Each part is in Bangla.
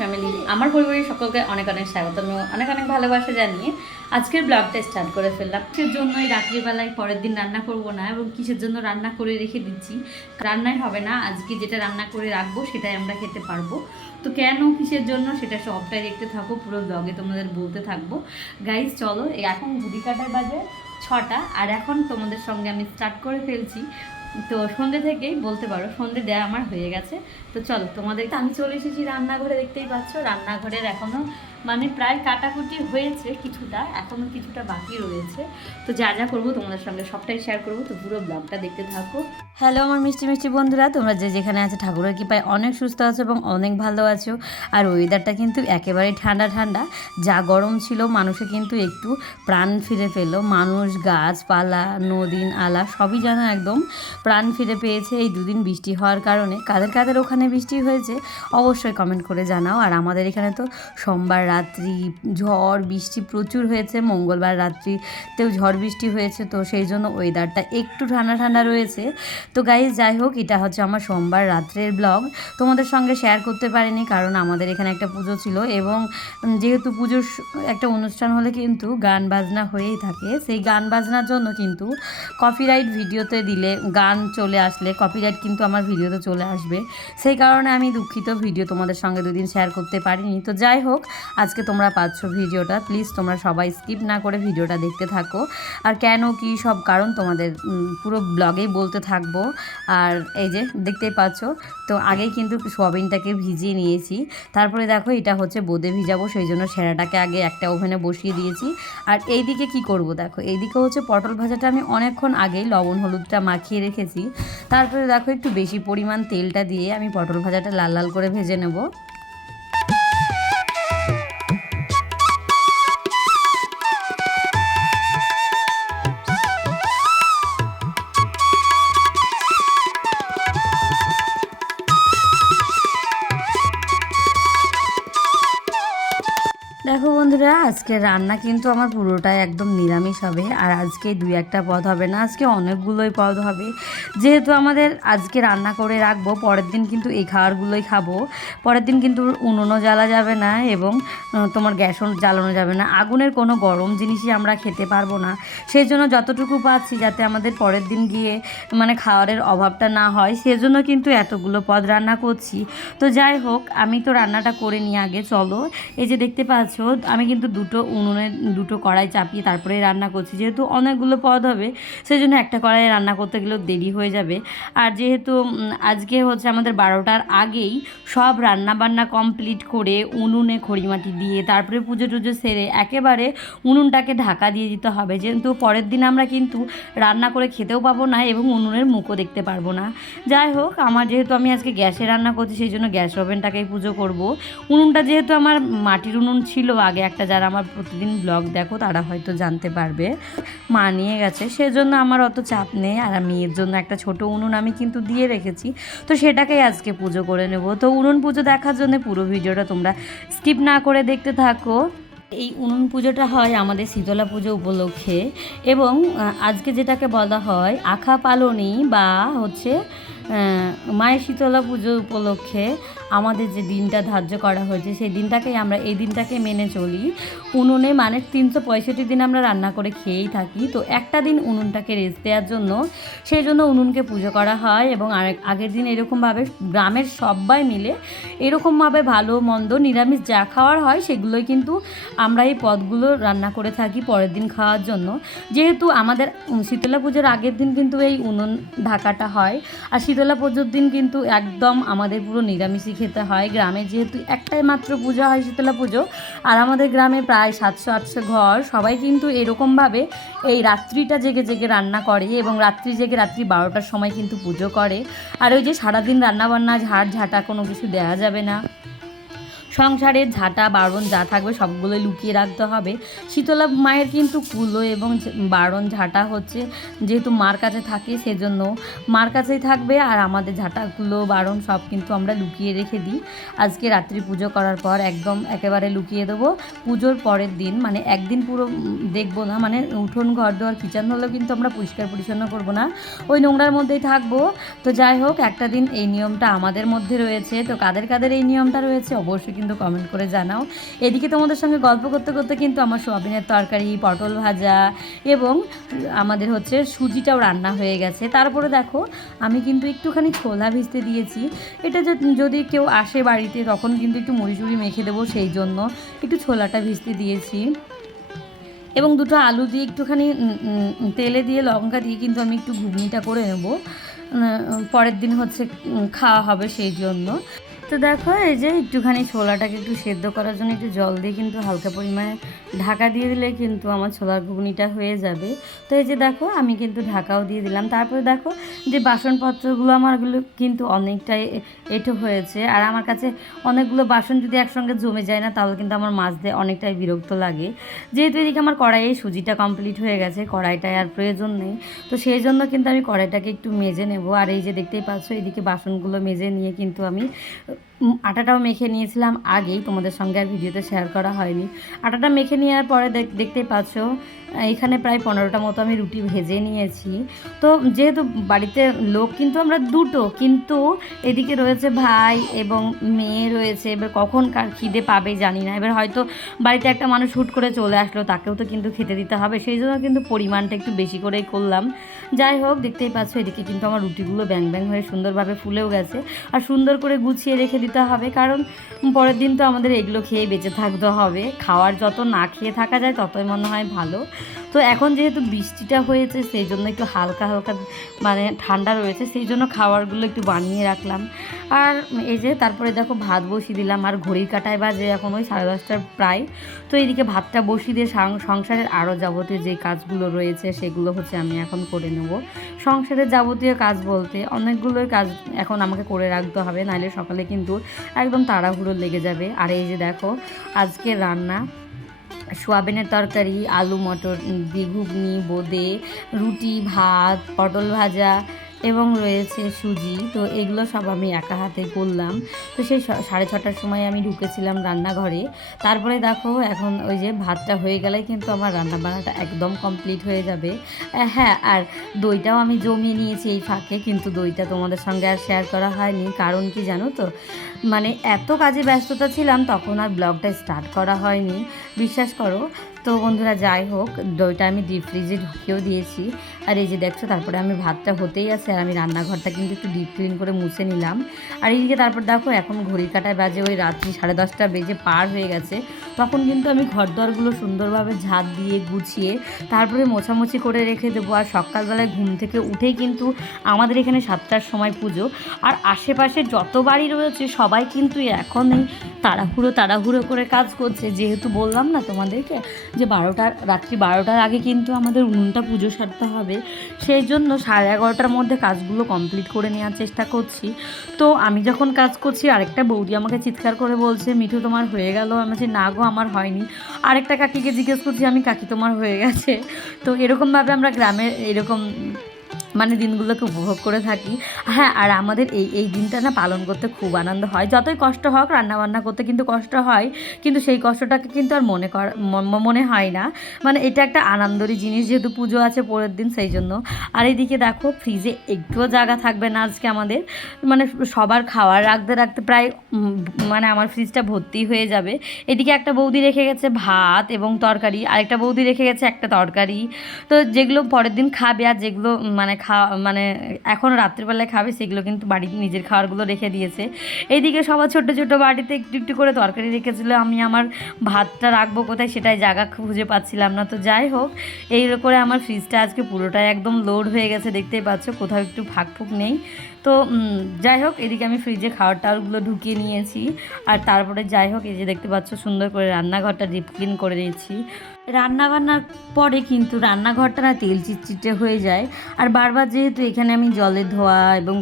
ফ্যামিলি, আমার পরিবারের সকলকে অনেক অনেক স্বাগত, অনেক অনেক ভালোবাসা জানিয়ে আজকের ব্লগটা স্টার্ট করে ফেললাম। কিসের জন্যই রাত্রিবেলায় পরের দিন রান্না করব না এবং কিসের জন্য রান্না করে রেখে দিচ্ছি, রান্নাই হবে না, আজকে যেটা রান্না করে রাখবো সেটাই আমরা খেতে পারবো। তো কেন কিসের জন্য সেটা সবটাই দেখতে থাকো, পুরো ব্লগে তোমাদের বলতে থাকবো। গাইজ চলো, এখন ঘুড়ি কাটার বাজে 6টা, আর এখন তোমাদের সঙ্গে আমি স্টার্ট করে ফেলছি। তো সন্ধ্যে থেকেই বলতে পারো, সন্ধ্যে দেয়া আমার হয়ে গেছে। তো চলো তোমাদেরকে, আমি চলে এসেছি রান্নাঘরে, দেখতেই পাচ্ছ রান্নাঘরের এখনও মানে প্রায় কাটাকুটি হয়েছে, কিছুটা এখনও কিছুটা বাকি রয়েছে। তো যা যা করবো তোমাদের সঙ্গে সবটাই শেয়ার করবো, তো পুরো ব্লগটা দেখতে থাকো। হ্যালো আমার মিষ্টি মিষ্টি বন্ধুরা, তোমরা যে যেখানে আছো ঠাকুরের কৃপায় অনেক সুস্থ আছো এবং অনেক ভালো আছো। আর ওয়েদারটা কিন্তু একেবারেই ঠান্ডা ঠান্ডা, যা গরম ছিল মানুষে কিন্তু একটু প্রাণ ফিরে পেলো। মানুষ, গাছপালা, নদী আলা সবই যেন একদম প্রাণ ফিরে পেয়েছে এই দুদিন বৃষ্টি হওয়ার কারণে। কাদের কাদের ওখানে বৃষ্টি হয়েছে অবশ্যই কমেন্ট করে জানাও। আর আমাদের এখানে তো সোমবার রাত্রি ঝড় বৃষ্টি প্রচুর হয়েছে, মঙ্গলবার রাত্রিতেও ঝড় বৃষ্টি হয়েছে, তো সেই জন্য ওয়েদারটা একটু ঠান্ডা ঠান্ডা রয়েছে। তো গাইজ যাই হোক, এটা হচ্ছে আমার সোমবার রাত্রের ব্লগ, তোমাদের সঙ্গে শেয়ার করতে পারিনি কারণ আমাদের এখানে একটা পুজো ছিল, এবং যেহেতু পুজোর একটা অনুষ্ঠান হলে কিন্তু গান বাজনা হয়েই থাকে, সেই গান বাজনার জন্য কিন্তু কপিরাইট ভিডিওতে দিলে, গান চলে আসলে কপিরাইট কিন্তু আমার ভিডিওতে চলে আসবে, সেই কারণে আমি দুঃখিত, ভিডিও তোমাদের সঙ্গে দুদিন শেয়ার করতে পারিনি। তো যাই হোক, আজকে তোমরা পাচ্ছ ভিডিওটা, প্লিজ তোমরা সবাই স্কিপ না করে ভিডিওটা দেখতে থাকো। আর কেন কি সব কারণ তোমাদের পুরো ব্লগেই বলতে থাকবো। আর এই যে দেখতেই পাচ্ছ, তো আগেই কিন্তু সোয়াবিনটাকে ভিজিয়ে নিয়েছি, তারপরে দেখো এটা হচ্ছে বোঁদে ভিজাবো, সেই জন্য সেরাটাকে আগে একটা ওভেনে বসিয়ে দিয়েছি। আর এইদিকে কি করব দেখো, এইদিকে হচ্ছে পটল ভাজাটা আমি অনেকক্ষণ আগেই লবণ হলুদটা মাখিয়ে রেখেছি, তারপরে দেখো একটু বেশি পরিমাণ তেলটা দিয়ে আমি পটল ভাজাটা লাল লাল করে ভেজে নেব। দেখো বন্ধুরা, আজকে রান্না কিন্তু আমার পুরোটাই একদম নিরামিষ হবে, আর আজকে 2-1টা পদ হবে না, আজকে অনেকগুলোই পদ হবে। যেহেতু আমাদের আজকে রান্না করে রাখবো, পরের দিন কিন্তু এই খাবারগুলোই খাবো। পরের দিন কিন্তু উনুনও জ্বালা যাবে না এবং তোমার গ্যাসও জ্বালানো যাবে না, আগুনের কোনো গরম জিনিসই আমরা খেতে পারবো না। সেই জন্য যতটুকু পাচ্ছি যাতে আমাদের পরের দিন গিয়ে মানে খাবারের অভাবটা না হয়, সেজন্য কিন্তু এতগুলো পদ রান্না করছি। তো যাই হোক, আমি তো রান্নাটা করে নিয়ে আগে চলো, এই যে দেখতে পাচ্ছ আমি কিন্তু দুটো কড়াই চাপিয়ে তারপরে রান্না করছি, যেহেতু অনেকগুলো পদ হবে সেই জন্য একটা কড়াইয়ে রান্না করতে গেলেও দেরি হয়ে যাবে। আর যেহেতু আজকে হচ্ছে আমাদের 12টার আগেই সব রান্না বান্না কমপ্লিট করে উনুনে খড়িমাটি দিয়ে তারপরে পুজো টুজো সেরে একেবারে উনুনটাকে ঢাকা দিয়ে দিতে হবে, যেহেতু পরের দিন আমরা কিন্তু রান্না করে খেতেও পাবো না এবং উনুনের মুখও দেখতে পারবো না। যাই হোক, আমার যেহেতু আমি আজকে গ্যাসে রান্না করছি সেই জন্য গ্যাস ওভেনটাকেই পুজো করব। উনুনটা যেহেতু আমার মাটির উনুন ছিল আগে একটা, যারা আমার প্রতিদিন ব্লগ দেখো তারা হয়তো জানতে পারবে, মা নিয়ে গেছে, সেজন্য আমার অত চাপ নেই। আর মেয়ের জন্য একটা ছোট উনুন আমি কিন্তু দিয়ে রেখেছি, তো সেটাকেই আজকে পুজো করে নেব। তো উনুন পুজো দেখার জন্য পুরো ভিডিওটা তোমরা স্কিপ না করে দেখতে থাকো। এই উনুন পুজোটা হয় আমাদের শীতলা পুজো উপলক্ষে, এবং আজকে যেটাকে বলা হয় আখা পালনি বা হচ্ছে মায়ের শীতলা পুজো উপলক্ষে আমাদের যে দিনটা ধার্য করা হয়েছে সেই দিনটাকেই আমরা এই দিনটাকে মেনে চলি। উনুনে মানে 365 দিন আমরা রান্না করে খেয়েই থাকি, তো একটা দিন উনুনটাকে রেস্ট দেওয়ার জন্য সেই জন্য উনুনকে পুজো করা হয়। এবং আগের দিন এরকমভাবে গ্রামের সবাই মিলে এরকমভাবে ভালো মন্দ নিরামিষ যা খাওয়ার হয় সেগুলোই কিন্তু আমরা এই পদগুলো রান্না করে থাকি পরের দিন খাওয়ার জন্য। যেহেতু আমাদের শীতলা পুজোর আগের দিন কিন্তু এই উনুন ঢাকাটা হয়, আর শীতলা পুজোর দিন কিন্তু একদম আমাদের পুরো নিরামিষই খেতে হয়। গ্রামে যেহেতু একটাই মাত্র পুজো হয় শীতলা পুজো, আর আমাদের গ্রামে প্রায় 700-800 ঘর, সবাই কিন্তু এরকমভাবে এই রাত্রিটা জেগে জেগে রান্না করে এবং রাত্রি 12টার সময় কিন্তু পুজো করে। আর ওই যে সারাদিন রান্নাবান্না ঝাঁটা কোনো কিছু দেওয়া যাবে না, সংসারের ঝাঁটা বারণ যা থাকবে সবগুলো লুকিয়ে রাখতে হবে। শীতলা মায়ের কিন্তু কুলো এবং বারণ ঝাঁটা হচ্ছে যেহেতু মার কাছে থাকে সেজন্য মার কাছেই থাকবে, আর আমাদের ঝাঁটাগুলো বারণ সব কিন্তু আমরা লুকিয়ে রেখে দিই। আজকে রাত্রি পুজো করার পর একদম একেবারে লুকিয়ে দেবো। পুজোর পরের দিন মানে একদিন পুরো দেখবো না, মানে উঠোন ঘর দোয়ার কিচেন হলেও কিন্তু আমরা পরিষ্কার পরিচ্ছন্ন করবো না, ওই নোংরার মধ্যেই থাকবো। তো যাই হোক, একটা দিন এই নিয়মটা আমাদের মধ্যে রয়েছে। তো কাদের কাদের এই নিয়মটা রয়েছে অবশ্যই কিন্তু কমেন্ট করে জানাও। এদিকে তোমাদের সঙ্গে গল্প করতে করতে কিন্তু আমার সোয়াবিনের তরকারি, পটল ভাজা এবং আমাদের হচ্ছে সুজিটাও রান্না হয়ে গেছে। তারপরে দেখো আমি কিন্তু একটুখানি ছোলা ভিজতে দিয়েছি। এটা যদি কেউ আসে বাড়িতে তখন কিন্তু একটু মুড়ি টুড়ি মেখে দেবো, সেই জন্য একটু ছোলাটা ভিজতে দিয়েছি। এবং দুটো আলু দিয়ে একটুখানি তেলে দিয়ে লঙ্কা দিয়ে কিন্তু আমি একটু ঘুগনিটা করে নেব, পরের দিন হচ্ছে খাওয়া হবে সেই জন্য। তো দেখো এই যে একটুখানি ছোলাটাকে একটু সেদ্ধ করার জন্য একটু জল দিয়ে কিন্তু হালকা পরিমাণে ঢাকা দিয়ে দিলে কিন্তু আমার ছোলার ঘুগনিটা হয়ে যাবে। তো এই যে দেখো আমি কিন্তু ঢাকাও দিয়ে দিলাম। তারপরে দেখো যে বাসনপত্রগুলো আমারগুলো কিন্তু অনেকটাই এঁটো হয়েছে, আর আমার কাছে অনেকগুলো বাসন যদি একসঙ্গে জমে যায় না তাহলে কিন্তু আমার মাজতে অনেকটাই বিরক্ত লাগে। যেহেতু এদিকে আমার কড়াইয়ে সুজিটা কমপ্লিট হয়ে গেছে, কড়াইটায় আর প্রয়োজন নেই, তো সেই জন্য কিন্তু আমি কড়াইটাকে একটু মেজে নেব। আর এই যে দেখতেই পাচ্ছ এদিকে বাসনগুলো মেজে নিয়ে কিন্তু আমি আটাটাও মেখে নিয়েছিলাম আগেই, তোমাদের সঙ্গে আর ভিডিওতে শেয়ার করা হয়নি। আটাটা মেখে নেওয়ার পরে দেখতেই পাচ্ছ এখানে প্রায় 15টা মতো আমি রুটি ভেজে নিয়েছি। তো যেহেতু বাড়িতে লোক কিন্তু আমরা দুটো, কিন্তু এদিকে রয়েছে ভাই এবং মেয়ে রয়েছে, এবার কখন কার খিদে পাবে জানি না। এবার হয়তো বাড়িতে একটা মানুষ হুট করে চলে আসলো, তাকেও তো কিন্তু খেতে দিতে হবে, সেই জন্য কিন্তু পরিমাণটা একটু বেশি করেই করলাম। যাই হোক দেখতেই পাচ্ছ এদিকে কিন্তু আমার রুটিগুলো ব্যাং ব্যাং হয়ে সুন্দরভাবে ফুলেও গেছে, আর সুন্দর করে গুছিয়ে রেখে দিতে হবে, কারণ পরের দিন তো আমাদের এগুলো খেয়ে বেঁচে থাকতে হবে। খাওয়ার যত না খেয়ে থাকা যায় ততই মনে হয় ভালো। তো এখন যেহেতু বৃষ্টিটা হয়েছে সেই জন্য একটু হালকা হালকা মানে ঠান্ডা রয়েছে, সেই জন্য খাবারগুলো একটু বানিয়ে রাখলাম। আর এই যে তারপরে দেখো ভাত বসিয়ে দিলাম, আর ঘড়ির কাঁটায় বাজে এখন ওই 10:30 প্রায়। তো এইদিকে ভাতটা বসিয়ে দিয়ে সংসারের আরও যাবতীয় যে কাজগুলো রয়েছে সেগুলো হচ্ছে আমি এখন করে নেব। সংসারের যাবতীয় কাজ বলতে অনেকগুলোই কাজ এখন আমাকে করে রাখতে হবে, নাহলে সকালে কিন্তু একদম তাড়াহুড়ো লেগে যাবে। আর এই যে দেখো আজকে রান্না সোয়াবিনের তরকারি, আলু মটর দিয়ে ঘুগনি, বোঁদে, রুটি, ভাত, পটল ভাজা এবং রয়েছে সুজি। তো এগুলো সব আমি একা হাতে করলাম। তো সেই 6:30টার সময় আমি ঢুকেছিলাম রান্নাঘরে। তারপরে দেখো এখন ওই যে ভাতটা হয়ে গেলে কিন্তু আমার রান্নাবান্নাটা একদম কমপ্লিট হয়ে যাবে। হ্যাঁ, আর দইটাও আমি জমিয়ে নিয়েছি এই ফাঁকে, কিন্তু দইটা তোমাদের সঙ্গে আর শেয়ার করা hয়নি, কারণ কি জানো তো, মানে এত কাজে ব্যস্ততা ছিলাম তখন আর ব্লগটা স্টার্ট করা হয়নি, বিশ্বাস করো। তো বন্ধুরা যাই হোক দইটা আমি ডিপ ফ্রিজে ঢুকিয়েও দিয়েছি। আর এই যে দেখছো তারপরে আমি ভাতটা হতেই আছে, আর আমি রান্নাঘরটা কিন্তু একটু ডিপ ক্লিন করে মুছে নিলাম। আর এইদিকে তারপর দেখো এখন ঘড়ির কাঁটায় বাজে ওই রাত্রি 10:30 বেজে পার হয়ে গেছে। তখন কিন্তু আমি ঘরদোরগুলো সুন্দরভাবে ঝাঁট দিয়ে গুছিয়ে তারপরে মোছামুছি করে রেখে দেবো। আর সকালবেলায় ঘুম থেকে উঠেই কিন্তু আমাদের এখানে 7টার সময় পুজো, আর আশেপাশে যত বাড়ি রয়েছে সবাই কিন্তু এখন এই তাড়াহুড়ো করে কাজ করছে। যেহেতু বললাম না তোমাদেরকে যে রাত্রি 12টার আগে কিন্তু আমাদের উনুনটা পুজো সারতে হবে, সেই জন্য 11:30টার মধ্যে কাজগুলো কমপ্লিট করে নেওয়ার চেষ্টা করছি। তো আমি যখন কাজ করছি আরেকটা বৌদি আমাকে চিৎকার করে বলছে, মিঠু তোমার হয়ে গেল? আমি বলছি না গো আমার হয়নি। আরেকটা কাকিকে জিজ্ঞেস করছি, আমি কাকি তোমার হয়ে গেছে? তো এরকমভাবে আমরা গ্রামে এরকম মানে দিনগুলোকে উপভোগ করে থাকি। হ্যাঁ, আর আমাদের এই দিনটা না পালন করতে খুব আনন্দ হয়, যতই কষ্ট হোক রান্নাবান্না করতে কিন্তু কষ্ট হয়, কিন্তু সেই কষ্টটাকে কিন্তু আর মনে হয় না। মানে এটা একটা আনন্দেরই জিনিস, যেহেতু পুজো আছে পরের দিন, সেই জন্য। আর এইদিকে দেখো ফ্রিজে একটুও জায়গা থাকবে না আজকে আমাদের, মানে সবার খাবার রাখতে রাখতে প্রায় মানে আমার ফ্রিজটা ভর্তি হয়ে যাবে। এদিকে একটা বৌদি রেখে গেছে ভাত এবং তরকারি, আরেকটা বৌদি রেখে গেছে একটা তরকারি। তো যেগুলো পরের দিন খাবে আর যেগুলো মানে এখন রাত্রিবেলায় খাবে সেগুলো কিন্তু বাড়িতে নিজের খাবারগুলো রেখে দিয়েছে। এইদিকে সবার ছোটো ছোটো বাড়িতে একটু একটু করে তরকারি রেখেছিলো, আমি আমার ভাতটা রাখবো কোথায় সেটাই জায়গা খুঁজে পাচ্ছিলাম না। তো যাই হোক এই করে আমার ফ্রিজটা আজকে পুরোটাই একদম লোড হয়ে গেছে, দেখতেই পাচ্ছ কোথাও একটু ফাঁক নেই। তো যাই হোক এদিকে আমি ফ্রিজে খাবার টাওয়ারগুলো ঢুকিয়ে নিয়েছি। আর তারপরে যাই হোক এই যে দেখতে পাচ্ছ সুন্দর করে রান্নাঘরটা ডিপ ক্লিন করে নিয়েছি। রান্নাবান্নার পরে কিন্তু রান্নাঘরটা না তেল চিটচিটে হয়ে যায়, আর বারবার যেহেতু এখানে আমি জলের ধোয়া এবং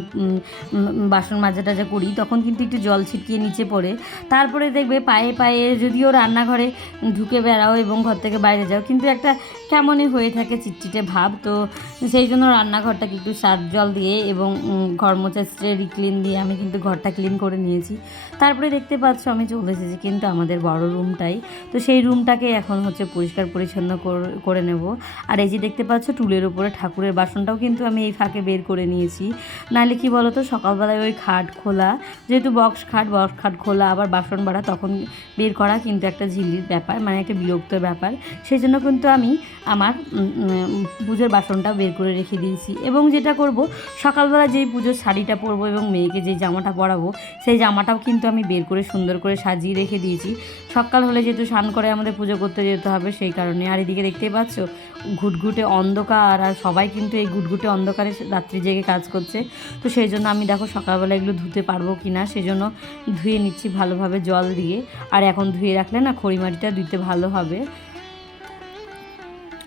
বাসন মাজা টাজা করি তখন কিন্তু একটু জল ছিটকিয়ে নিচে পড়ে। তারপরে দেখবে পায়ে পায়ে যদিও রান্নাঘরে ঢুকে বেড়াও এবং ঘর থেকে বাইরে যাও, কিন্তু একটা কেমনই হয়ে থাকে চিটচিটে ভাব। তো সেই জন্য রান্নাঘরটাকে একটু সার্ফ জল দিয়ে এবং ঘর মোছা স্প্রে রিক্লিন দিয়ে আমি কিন্তু ঘরটা ক্লিন করে নিয়েছি। তারপরে দেখতে পাচ্ছ আমি চলে এসেছি কিন্তু আমাদের বড় রুমটাই, তো সেই রুমটাকে এখন হচ্ছে পরিষ্কার পরিষ্কার পরিচ্ছন্ন করে নেব। আর এই যে দেখতে পাচ্ছ টুলের উপরে ঠাকুরের বাসনটাও কিন্তু আমি এই ফাঁকে বের করে নিয়েছি। নাহলে কি বলো তো, সকালবেলায় ওই খাট খোলা, যেহেতু বক্স খাট খোলা আবার বাসন বাড়া, তখন বের করা কিন্তু একটা ঝিল্লির ব্যাপার, মানে একটা বিরক্তর ব্যাপার। সেই জন্য কিন্তু আমি আমার পুজোর বাসনটাও বের করে রেখে দিয়েছি। এবং যেটা করব, সকালবেলা যেই পুজোর শাড়িটা পরবো এবং মেয়েকে যেই জামাটা পরাবো, সেই জামাটাও কিন্তু আমি বের করে সুন্দর করে সাজিয়ে রেখে দিয়েছি। সকাল হলে যেহেতু স্নান করে আমাদের পুজো করতে যেতে হবে, সেই কারণে। আর এদিকে দেখতেই পাচ্ছ ঘুটঘুটে অন্ধকার, আর সবাই কিন্তু এই ঘুটঘুটে অন্ধকারে রাত্রি জেগে কাজ করছে। তো সেই জন্য আমি দেখো সকালবেলা এগুলো ধুতে পারবো কি না, সেই জন্য ধুয়ে নিচ্ছি ভালোভাবে জল দিয়ে। আর এখন ধুয়ে রাখলে না খড়িমাটিটা দিতে ভালো হবে।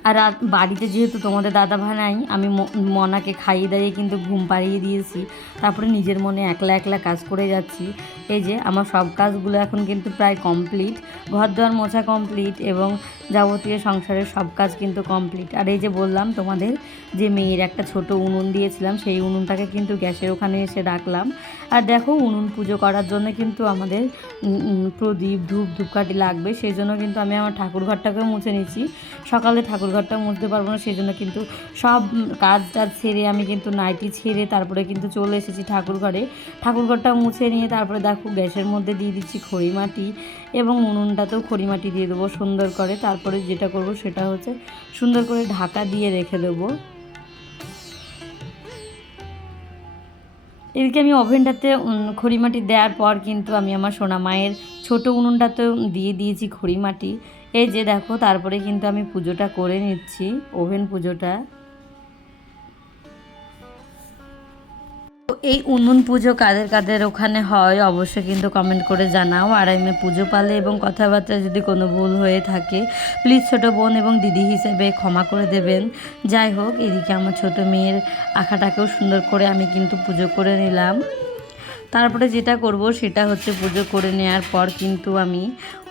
আর বাড়িতে যেহেতু তোমাদের দাদা ভাই নাই, আমি মনাকে খাইয়ে দাইয়ে কিন্তু ঘুম পাড়িয়ে দিয়েছি। তারপরে নিজের মনে একলা একলা কাজ করে যাচ্ছি। এই যে আমার সব কাজগুলো এখন কিন্তু প্রায় কমপ্লিট, ঘর দুয়ার মোছা কমপ্লিট এবং যাবতীয় সংসারের সব কাজ কিন্তু কমপ্লিট। আর এই যে বললাম তোমাদের যে মেয়ের একটা ছোট উনুন দিয়েছিলাম, সেই উনুনটাকে কিন্তু গ্যাসের ওখানে এসে রাখলাম। আর দেখো উনুন পুজো করার জন্য কিন্তু আমাদের প্রদীপ ধূপকাঠি লাগবে, সেই জন্য কিন্তু আমি আমার ঠাকুর ঘরটাকেও মুছে নিচ্ছি। সকালে ঠাকুর ঘরটা মুছতে পারবো না, সেই জন্য কিন্তু সব কাজ ছেড়ে আমি কিন্তু নাইটি ছেড়ে তারপরে কিন্তু চলে এসেছি ঠাকুর ঘরে। ঠাকুর ঘরটা মুছে নিয়ে তারপরে দেখো গ্যাসের মধ্যে দিয়ে দিচ্ছি খড়িমাটি এবং উনুনটাতেও খড়িমাটি দিয়ে দেবো সুন্দর করে। তারপরে যেটা করব সেটা হচ্ছে সুন্দর করে ঢাকা দিয়ে রেখে দেবো। এদিকে আমি ওভেনটাতে খড়িমাটি দেওয়ার পর কিন্তু আমি আমার সোনা মায়ের ছোটো উনুনটাতেও দিয়ে দিয়েছি খড়িমাটি। এই যে দেখো তারপরে কিন্তু আমি পুজোটা করে নিচ্ছি, ওভেন পুজোটা। তো এই উনুন পুজো কাদের কাদের ওখানে হয় অবশ্যই কিন্তু কমেন্ট করে জানাও। আর আমি পুজো পালে এবং কথাবার্তা যদি কোনো ভুল হয়ে থাকে প্লিজ ছোটো বোন এবং দিদি হিসেবে ক্ষমা করে দেবেন। যাই হোক, এদিকে আমার ছোটো মেয়ের আঁকাটাকেও সুন্দর করে আমি কিন্তু পুজো করে নিলাম। তারপরে যেটা করব সেটা হচ্ছে পুজো করে নেওয়ার পর কিন্তু আমি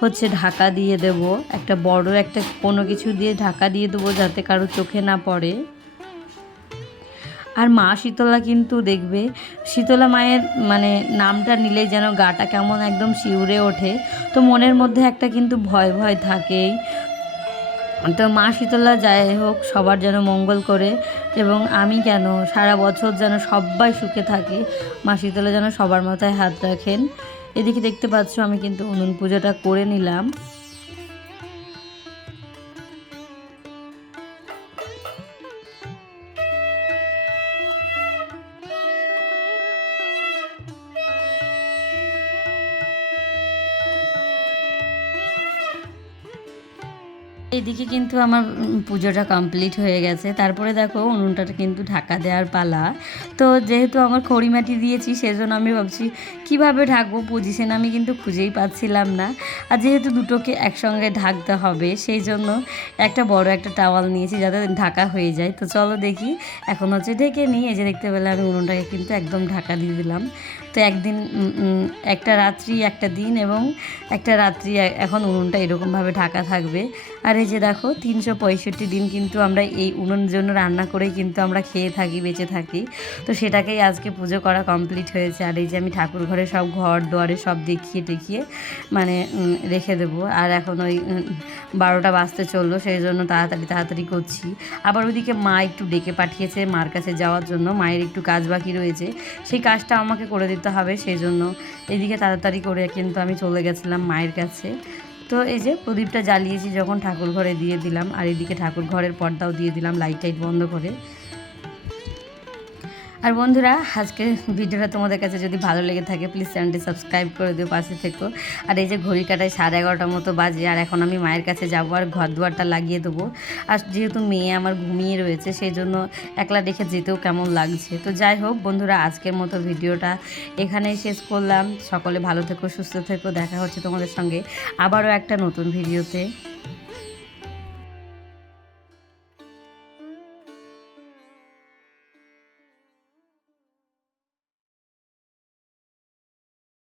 হচ্ছে ঢাকা দিয়ে দেব, একটা বড় একটা কোনো কিছু দিয়ে ঢাকা দিয়ে দেবো যাতে কারো চোখে না পড়ে। আর মা শীতলা কিন্তু দেখবে, শীতলা মায়ের মানে নামটা নিলেই যেন গাটা কেমন একদম শিউরে ওঠে। তো মনের মধ্যে একটা কিন্তু ভয় ভয় থাকেই। তো মা শীতলা যাই হোক সবার যেন মঙ্গল করে, এবং আমি কেন সারা বছর যেন সবাই সুখে থাকে, মা শীতলা যেন সবার মাথায় হাত রাখেন। এদিকে দেখতে পাচ্ছ আমি কিন্তু উনুন পুজোটা করে নিলাম। এদিকে কিন্তু আমার পুজোটা কমপ্লিট হয়ে গেছে। তারপরে দেখো উনুনটা কিন্তু ঢাকা দেওয়ার পালা। তো যেহেতু আমার খড়িমাটি দিয়েছি সেজন্য আমি ভাবছি কিভাবে ঢাকবো, পজিশন আমি কিন্তু খুঁজেই পাচ্ছিলাম না। আর যেহেতু দুটোকে একসঙ্গে ঢাকতে হবে সেই জন্য একটা বড় একটা টাওয়াল নিয়েছি যাতে ঢাকা হয়ে যায়। তো চলো দেখি, এখন হচ্ছে ঢেকে নিই। এই যে দেখতে পেলে আমি উনুনটাকে কিন্তু একদম ঢাকা দিয়ে দিলাম। তো একদিন একটা রাত্রি একটা দিন এবং একটা রাত্রি এখন উনুনটা এরকমভাবে ঢাকা থাকবে। আর এই যে দেখো 365 দিন কিন্তু আমরা এই উনুনের জন্য রান্না করেই কিন্তু আমরা খেয়ে থাকি, বেঁচে থাকি। তো সেটাকেই আজকে পুজো করা কমপ্লিট হয়েছে। আর এই যে আমি ঠাকুর ঘরে সব ঘর দুয়ারে সব দেখিয়ে টেকিয়ে মানে রেখে দেবো। আর এখন ওই 12টা বাজতে চললো, সেই জন্য তাড়াতাড়ি করছি। আবার ওইদিকে মা একটু ডেকে পাঠিয়েছে মার কাছে যাওয়ার জন্য, মায়ের একটু কাজ বাকি রয়েছে, সেই কাজটা আমাকে করে দিতে হবে। সেই জন্য এদিকে তাড়াতাড়ি করে কিন্তু আমি চলে গেছিলাম মায়ের কাছে। তো এই যে প্রদীপটা জ্বালিয়েছি যখন ঠাকুর ঘরে দিয়ে দিলাম, আর এদিকে ঠাকুর ঘরের পর্দাও দিয়ে দিলাম লাইট টাইট বন্ধ করে। আর বন্ধুরা আজকের ভিডিওটা তোমাদের কাছে যদি ভালো লেগে থাকে প্লিজ চ্যানেলটি সাবস্ক্রাইব করে দিও, পাশে থেকো। আর এই যে ঘড়ি কাটায় 11:30 মতো বাজে, আর এখন আমি মায়ের কাছে যাবো আর ঘর দুয়ারটা লাগিয়ে দেবো। আর যেহেতু মেয়ে আমার ঘুমিয়ে রয়েছে সেই জন্য একলা দেখে যেতেও কেমন লাগছে। তো যাই হোক বন্ধুরা, আজকের মতো ভিডিওটা এখানেই শেষ করলাম। সকলে ভালো থেকো, সুস্থ থেকো, দেখা হচ্ছে তোমাদের সঙ্গে আবারও একটা নতুন ভিডিওতে।